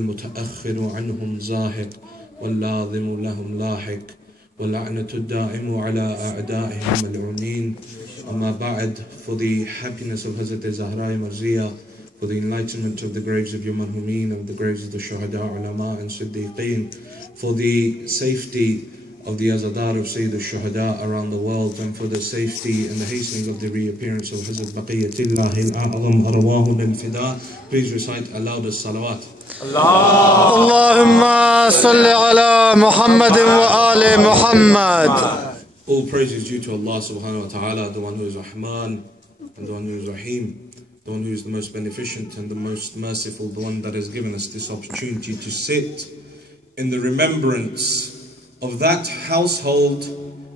المتأخر عنهم زاهق واللاظم لهم لاحق واللعنة الدائم على أعدائهم ملعونين. Amma ba'd, for the happiness of Hazrat Zahra Marziya, for the enlightenment of the graves of your marhumin, of the graves of the shuhada, ulama and siddiqeen, for the safety of the azadar of Sayyid al-Shuhada around the world, and for the safety and the hastening of the reappearance of Hazrat Baqiyatullah al-A'zam arwahu bil-fida. Please recite aloud as salawat. Allahumma salli ala Muhammadin wa ali Muhammad. All praise is due to Allah subhanahu wa ta'ala, the one who is Rahman and the one who is Rahim, the one who is the most beneficent and the most merciful, the one that has given us this opportunity to sit in the remembrance of that household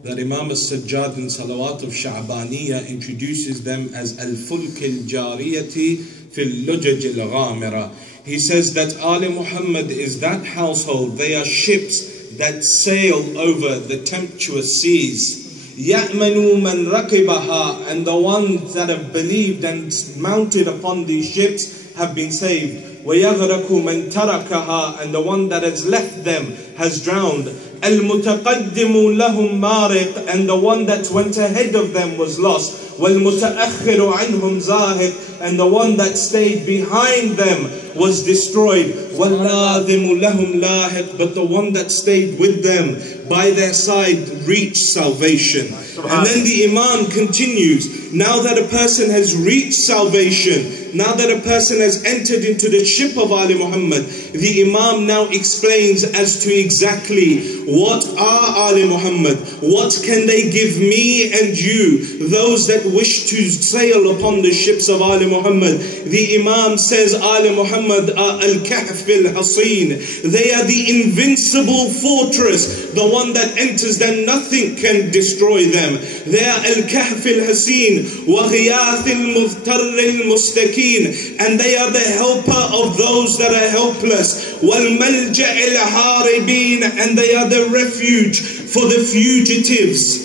that Imam al-Sajjad in Salawat of Sha'baniyah introduces them as Al-Fulk al-Jariyati fil Lujaj al-Ghamira. He says that Ali Muhammad is that household. They are ships that sail over the tempestuous seas. يَأْمَنُوا مَنْ رَكِبَهَا, and the ones that have believed and mounted upon these ships have been saved. وَيَغْرَقُ مَنْ تَرَكَهَا, and the one that has left them has drowned. الْمُتَقَدِّمُ لَهُمْ مَارِقٌ, and the one that went ahead of them was lost. وَالْمُتَأَخِّرُ عَنْهُمْ زَاهِقٌ, and the one that stayed behind them was destroyed. وَاللَّاذِمُ لَهُمْ لَاحِقٌ, but the one that stayed with them by their side reached salvation. And then the Imam continues, now that a person has reached salvation, now that a person has entered into the ship of Ali Muhammad, the Imam now explains as to exactly what are Ali Muhammad, what can they give me and you, those that wish to sail upon the ships of Ali Muhammad. The Imam says Ali Muhammad are Al-Kahf al-Hasin, they are the invincible fortress, the one that enters them, nothing can destroy them. They are Al-Kahf al-Hasin wa Ghiyath al-Muftar al-Mustaqeen, and they are the helper of those that are helpless. Wal-Malja' al-Haribeen, and they are the refuge for the fugitives.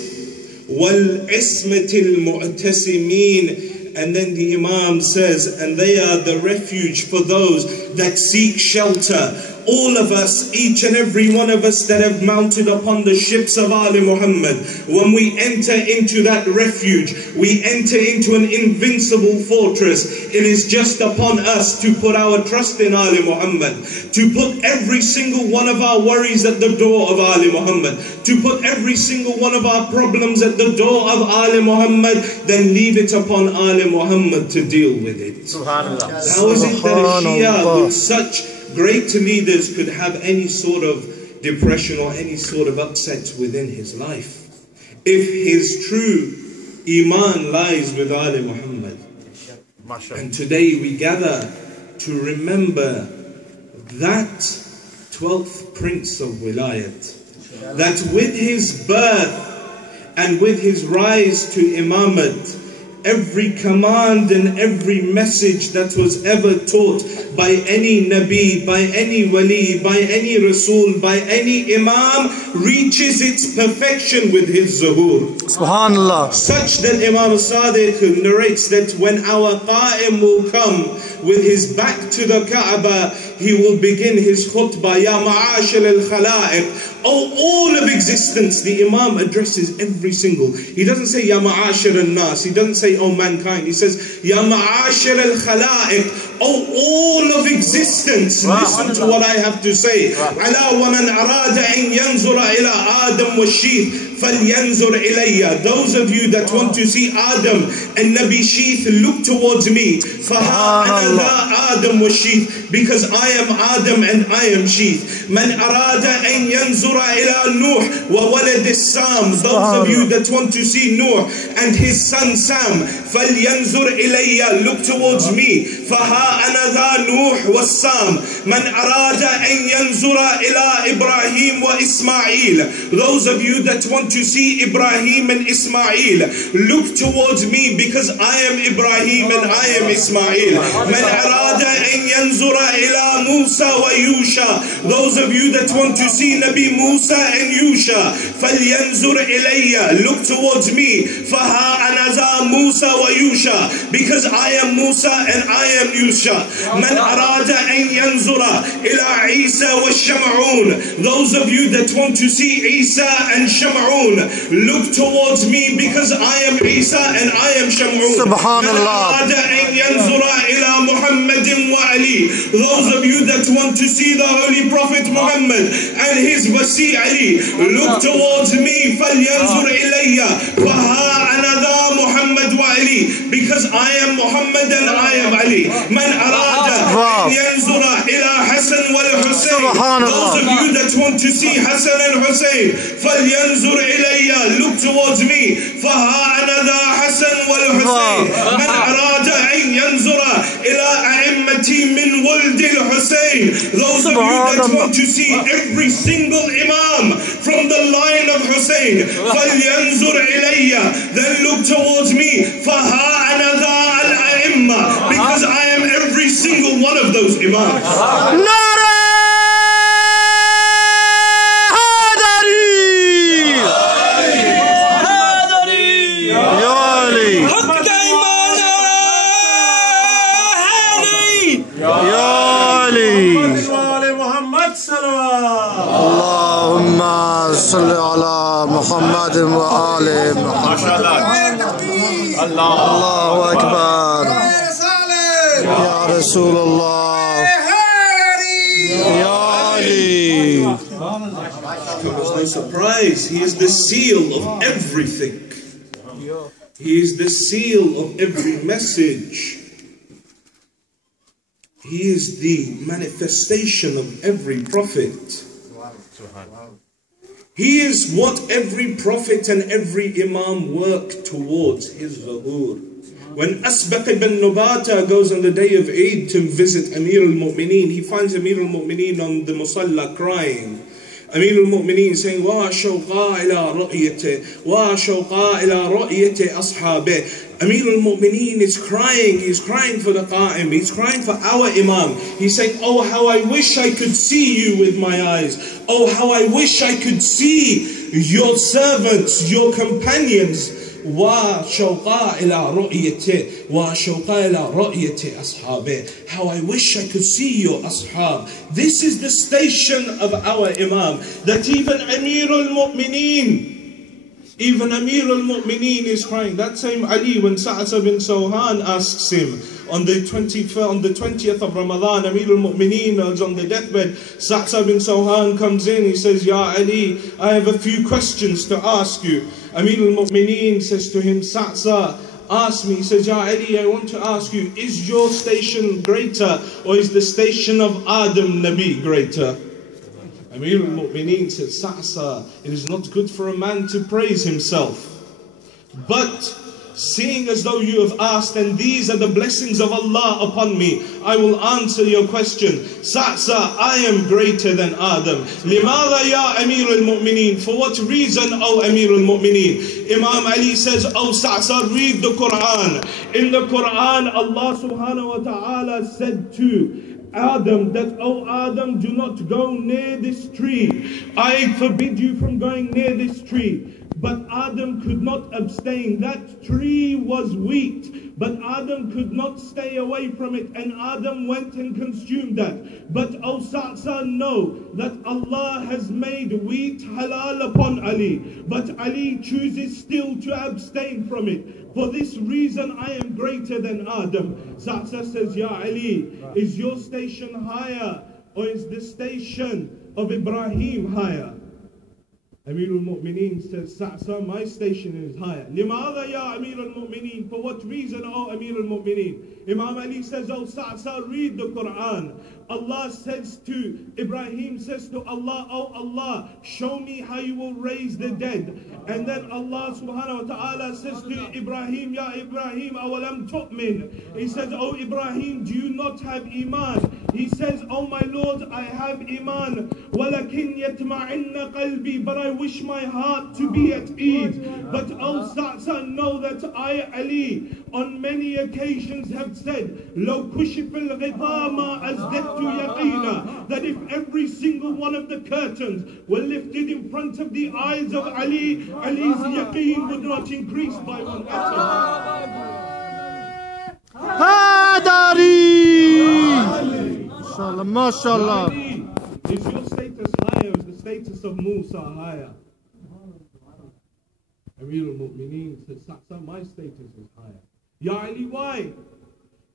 Wal-Ismat al-Mu'tasimeen, and then the Imam says, and they are the refuge for those that seek shelter. All of us, each and every one of us that have mounted upon the ships of Ali Muhammad, when we enter into that refuge, we enter into an invincible fortress. It is just upon us to put our trust in Ali Muhammad, to put every single one of our worries at the door of Ali Muhammad, to put every single one of our problems at the door of Ali Muhammad, then leave it upon Ali Muhammad to deal with it. Subhanallah. How is it that a Shia with such great leaders could have any sort of depression or any sort of upset within his life, if his true Iman lies with Ali Muhammad? And today we gather to remember that 12th Prince of Wilayat, that with his birth and with his rise to Imamat, every command and every message that was ever taught by any Nabi, by any Wali, by any Rasul, by any Imam reaches its perfection with his zuhur. Subhanallah. Such that Imam Sadiq narrates that when our Qa'im will come with his back to the Kaaba, he will begin his khutbah, Ya Ma'ashal al-Khala'iq, oh, all of existence. The Imam addresses every single. He doesn't say Ya Ma'ashal al-Nas. He doesn't say oh mankind. He says Ya Ma'ashal al-Khala'iq, oh, all of existence. Listen to what I have to say. Ala wa man arada an yanzura ila Adam wa Sheeth falyanzur ilayya. Those of you that want to see Adam and Nabi Sheeth, look towards me. Faha ana la Adam wa Sheeth, because I am Adam and I am Sheeth. Man arada an yanzura ila Nuh wa walad Sam. Those of you that want to see Nuh and his son Sam, falyanzur ilayya, look towards me. Faha ana dha Nuh wa Sam. Man arada an yanzura ila Ibrahim wa Ismail. Those of you that want to see Ibrahim and Ismail, look towards me, because I am Ibrahim and I am Ismail. Man arada an yanzura ila Musa wa Yusha. Those of you that want to see Nabi Musa and Yusha, falyanzur ilayya, look towards me. Faha ana dha Musa wa Yusha, because I am Musa and I am Yusha. scripture. من أراد أن ينظر إلى عيسى والشمعون. Those of you that want to see Isa and Sham'un, look towards me because I am Isa and I am Sham'un. Subhanallah. من أراد أن ينظر إلى محمد وعلي. Those of you that want to see the Holy Prophet Muhammad and his Wasi Ali, look towards me. فلينظر إلي فها أنا ذا محمد وعلي, because I am Muhammad and I am Ali. من أراد أن ينظر إلى حسن والحسين. Those of you that want to see Hassan and Hussein, فلينظر إلي, look towards me. فها أنا ذا حسن والحسين. من أراد أن ينظر إلى أئمتي من ولد الحسين. Those of you that want to see every single Imam from the line of Hussein, فلينظر إلي, then look towards me. فها أنا ذا الأئمة, because I am every single one of those Imams. اللهم صل على محمد وآل محمد. الله أكبر يا رسول الله يا علي. It's no surprise, he is the seal of everything. He is the seal of every message. He is the manifestation of every prophet. He is what every prophet and every imam work towards, his zuhur. When Asbaq ibn Nubata goes on the day of Eid to visit Amir al-Mu'mineen, he finds Amir al-Mu'mineen on the musalla crying. Amir al-Mu'mineen saying, wa shawqa ila ra'yati, wa shawqa ila ra'yati ashabi. Amir al-Mu'mineen is crying. He's crying for the Qa'im. He's crying for our Imam. He's saying, oh, how I wish I could see you with my eyes. Oh, how I wish I could see your servants, your companions. Wa shawqa ila ru'yati, wa shawqa ila ru'yati ashabi. How I wish I could see your ashab. This is the station of our Imam, that even Amir al-Mu'mineen, even Amir al-Mu'mineen is crying. That same Ali, when Sa'sa bin Sawhan asks him on the 20th of Ramadan, Amir al-Mu'mineen is on the deathbed. Sa'sa bin Sawhan comes in, he says, Ya Ali, I have a few questions to ask you. Amir al-Mu'mineen says to him, Sa'sa, ask me. He says, Ya Ali, I want to ask you, is your station greater, or is the station of Adam Nabi greater? Amir al-Mu'mineen said, Sa'sa, it is not good for a man to praise himself. But seeing as though you have asked, and these are the blessings of Allah upon me, I will answer your question. Sa'sa, I am greater than Adam. Limada ya Amir al-Mu'mineen? For what reason, O Amir al-Mu'mineen? Imam Ali says, O Sa'sa, read the Quran. In the Quran, Allah subhanahu wa ta'ala said to Adam, that, oh Adam, do not go near this tree. I forbid you from going near this tree. But Adam could not abstain. That tree was wheat, but Adam could not stay away from it, and Adam went and consumed that. But O Sa'sa, know that Allah has made wheat halal upon Ali, but Ali chooses still to abstain from it. For this reason I am greater than Adam. Sa'sa says, Ya Ali, is your station higher, or is the station of Ibrahim higher? Amir al-Mu'mineen says, Sa'sa, my station is higher. Limada ya Amir al-Mu'mineen? For what reason, O Amir al-Mu'mineen? Imam Ali says, oh Sa'sa, read the Quran. Allah says to Ibrahim, says to Allah, oh Allah, show me how you will raise the dead. And then Allah subhanahu wa ta'ala says to Ibrahim, Ya Ibrahim, awalam tu'min. He says, oh Ibrahim, do you not have iman? He says, oh my Lord, I have iman. Walakin yatma'inna qalbi, but I wish my heart to be at ease. But oh Sa'sa, know that I, Ali, on many occasions have said, Lo kushif al-ghita ma azdadtu yaqina, that if every single one of the curtains were lifted in front of the eyes of Ali, Ali's yaqeen would not increase by one atom. MashaAllah, MashaAllah. Is your status higher? Is the status of Musa higher? Amir al-Mu'mineen says, Sa'sa, my status is higher. Ya Ali, why?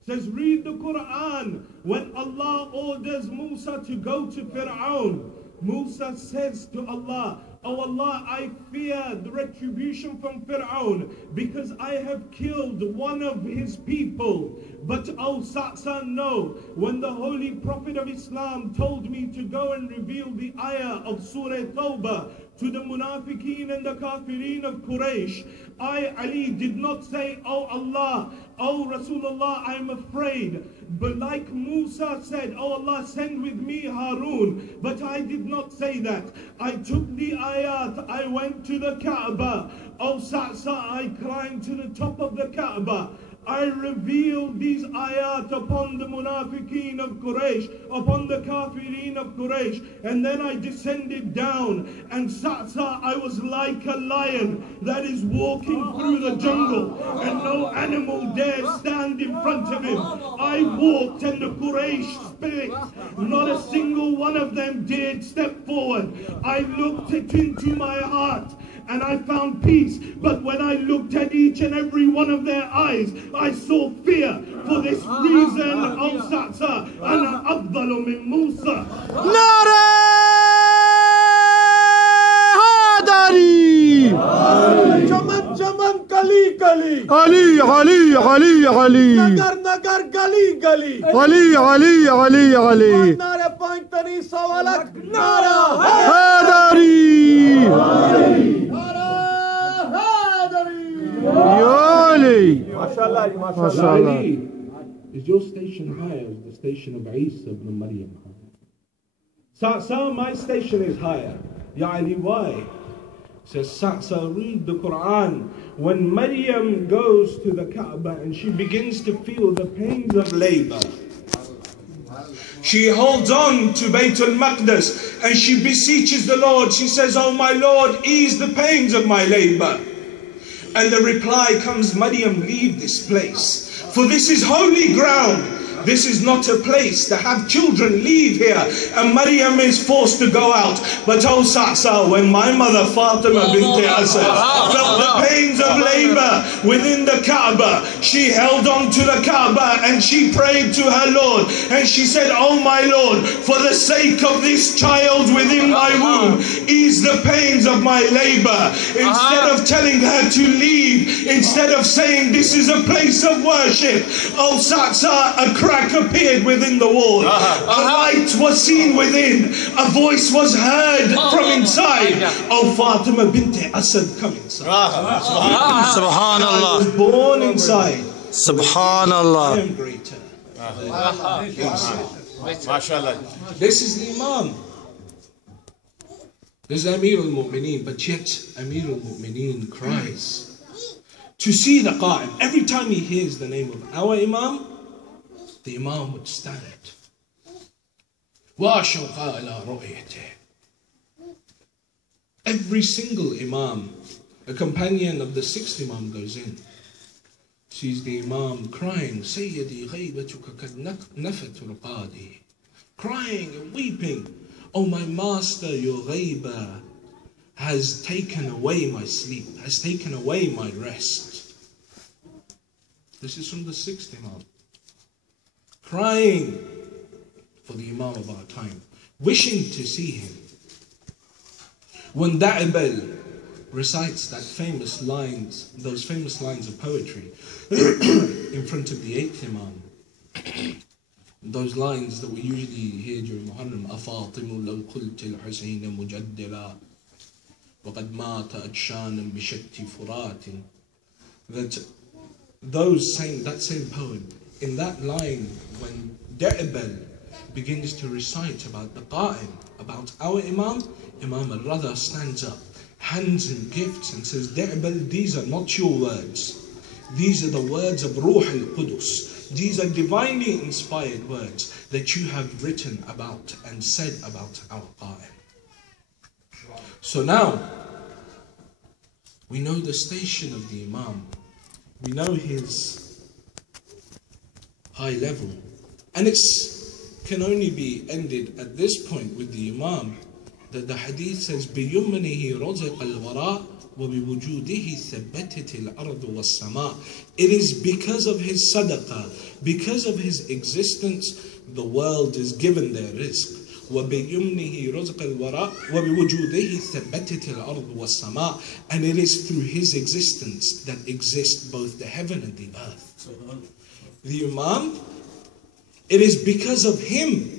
Says, read the Quran. When Allah orders Musa to go to Fir'aun, Musa says to Allah, oh Allah, I fear the retribution from Fir'aun because I have killed one of his people. But oh Sa'sa, no. When the Holy Prophet of Islam told me to go and reveal the ayah of Surah Tawbah to the munafiqeen and the kafirin of Quraysh, I, Ali, did not say, oh Allah, oh Rasulullah, I'm afraid. But like Musa said, oh Allah, send with me Harun. But I did not say that. I took the ayat, I went to the Kaaba. Oh Sa'sa, I climbed to the top of the Kaaba. I revealed these ayat upon the munafiqeen of Quraysh, upon the kafirin of Quraysh, and then I descended down, and Sa'sa, I was like a lion that is walking through the jungle, and no animal dares stand in front of him. I walked, and the Quraysh spirits, not a single one of them dared step forward. I looked into my heart, and I found peace. But when I looked at each and every one of their eyes, I saw fear. For this reason, O Sa'sa, ana afdalu min Musa. Nare Hadari. Chaman chaman kali kali. Ali, Ali, Ali, Ali. Nagar nagar gali gali. Ali, Ali, Ali, Ali. Nare pointani sawalak nara. Hadari. Yoli. MashaAllah, MashaAllah. Ali, is your station higher as the station of Isa ibn Maryam? Sa'sa, my station is higher. Ya Ali, why? Says Sa'sa, read the Quran. When Maryam goes to the Kaaba and she begins to feel the pains of labor, she holds on to Bayt al-Maqdis and she beseeches the Lord. She says, oh my Lord, ease the pains of my labor. And the reply comes, Maryam, leave this place, for this is holy ground. This is not a place to have children. Leave here. And Maryam is forced to go out. But oh Sa'sa, when my mother Fatima bint Asad felt the pains of labor within the Kaaba, she held on to the Kaaba and she prayed to her Lord. And she said, oh my Lord, for the sake of this child within my womb, ease the pains of my labor. Instead of telling her to leave, instead of saying this is a place of worship, oh Sa'sa, a crack appeared within the wall. A light was seen within. A voice was heard from inside. Oh Fatima bint Asad, come inside. Subhanallah. I was born inside. Subhanallah. I am greater. MashaAllah. This is the Imam. This is Amir al-Mu'mineen, but yet Amir al-Mu'mineen cries to see the Qa'im. Every time he hears the name of our Imam, the Imam would stand. وَأَشْوَقَ إِلَىٰ رُؤْيَتِهِ. Every single Imam, a companion of the sixth Imam, goes in, sees the Imam crying, Sayyidi ghaybatukā kad nafat ruqādi. Crying and weeping, oh my master, your ghayba has taken away my sleep, has taken away my rest. This is from the sixth Imam. Crying for the Imam of our time, wishing to see him. When Da'ibal recites that famous lines, those famous lines of poetry in front of the eighth Imam, those lines that we usually hear during Muharram, أَفَاطِمُ لَوْ قُلْتِ الْحُسَيْنَ مُجَدِّلًا وَقَدْ مَاتَ أَجْشَانًا بِشَتِّ فُرَاتٍ. That same poem, in that line, when Da'ibal begins to recite about the Qa'im, about our Imam, Imam al-Rada stands up, hands him gifts and says, Da'ibal, these are not your words. These are the words of Ruh al-Qudus. These are divinely inspired words that you have written about and said about our Qa'im. So now, we know the station of the Imam. We know his high level. And it's can only be ended at this point with the Imam, that the hadith says, بِيُمْنِهِ رَزَقَ الْوَرَاءِ وَبِوُجُودِهِ ثَبَّتَتِ الْأَرْضُ وَالسَّمَاءِ. It is because of his sadaqah, because of his existence, the world is given their rizq. وَبِيُمْنِهِ رَزَقَ الْوَرَاءِ وَبِوُجُودِهِ ثَبَّتَتِ الْأَرْضُ وَالسَّمَاءِ. And it is through his existence that exist both the heaven and the earth. The Imam, it is because of him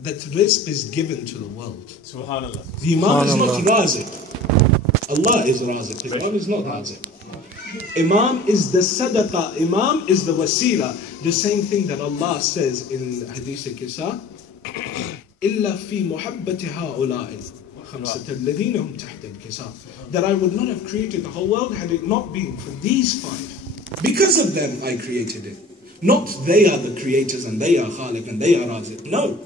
that rizq is given to the world. Subhanallah. The Imam is not razik. Allah is razik. The Imam is not razik. Imam is the sadaqah. Imam is the wasila. The same thing that Allah says in Hadith al-Kisa, إِلَّا فِي مُحَبَّةِ هَؤُلَاءِ خَمْسَةَ الَّذِينَ هُمْ تَحْتَ الْكِسَى. That I would not have created the whole world had it not been for these five. Because of them I created it. Not they are the creators and they are Khaliq and they are Razik. No.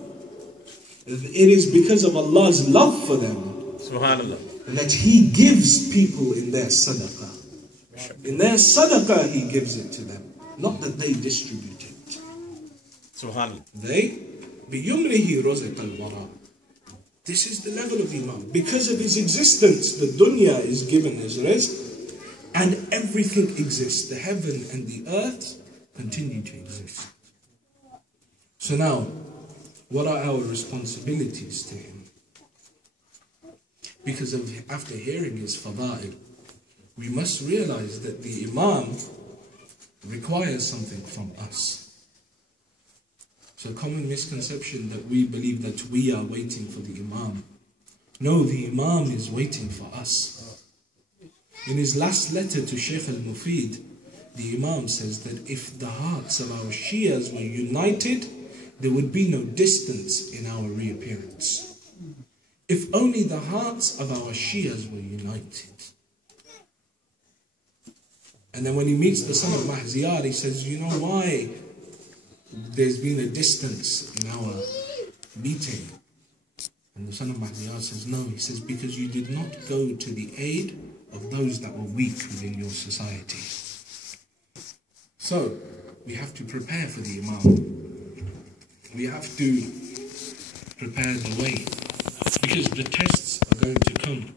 It is because of Allah's love for them, Subhanallah, that He gives people in their sadaqah. In their sadaqah He gives it to them. Not that they distribute it. Subhanallah. They, بِيُمْرِهِ رَزَقَ الْوَرَى. This is the level of Imam. Because of his existence, the dunya is given as rizq, and everything exists. The heaven and the earth continue to exist. So now, what are our responsibilities to him? Because after hearing his fada'il, we must realize that the Imam requires something from us. It's a common misconception that we believe that we are waiting for the Imam. No, the Imam is waiting for us. In his last letter to Shaykh al-Mufid, the Imam says that if the hearts of our Shias were united, there would be no distance in our reappearance. If only the hearts of our Shias were united. And then when he meets the son of Mahziyar, he says, you know why there's been a distance in our meeting? And the son of Mahziyar says, no. He says, because you did not go to the aid of those that were weak within your society. So, we have to prepare for the Imam. We have to prepare the way, because the tests are going to come.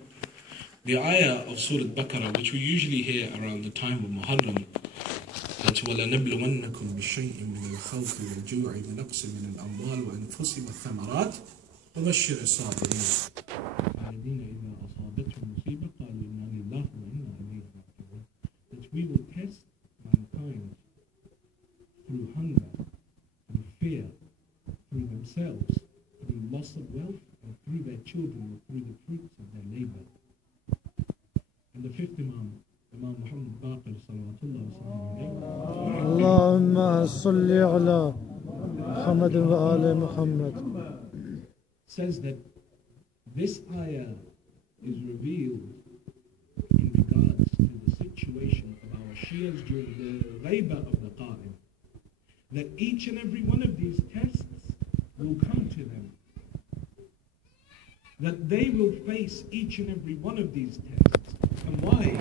The ayah of Surah Baqarah, which we usually hear around the time of Muharram, that وَلَنَبْلُوَنَّكُمْ بِشَيْءٍ مِّنَ الْخَوْفِ وَالْجُوعِ وَنَقْصٍ مِّنَ الْأَمْوَالِ وَأَنفُسِ وَالثَّمَرَاتِ وَبَشِّرِ الصَّابِرِينَ الَّذِينَ إِذَا أَصَابَتْهُمْ مُصِيبَةٌ قَالُوا إِنَّا لِلَّهِ وَإِنَّا إِلَيْهِ رَاجِعُونَ. That we will test mankind through hunger, through fear, through themselves, through loss of wealth, and through their children, or through the fruits of their labor. And the fifth Imam, Imam Muhammad Baqir, salawatullah wa Allahumma salli ala Muhammad wa ala Muhammad, says that this ayah is revealed in regards to the situation of our Shias during the ghaiba of the Qa'im. That each and every one of these tests will come to them. That they will face each and every one of these tests. And why?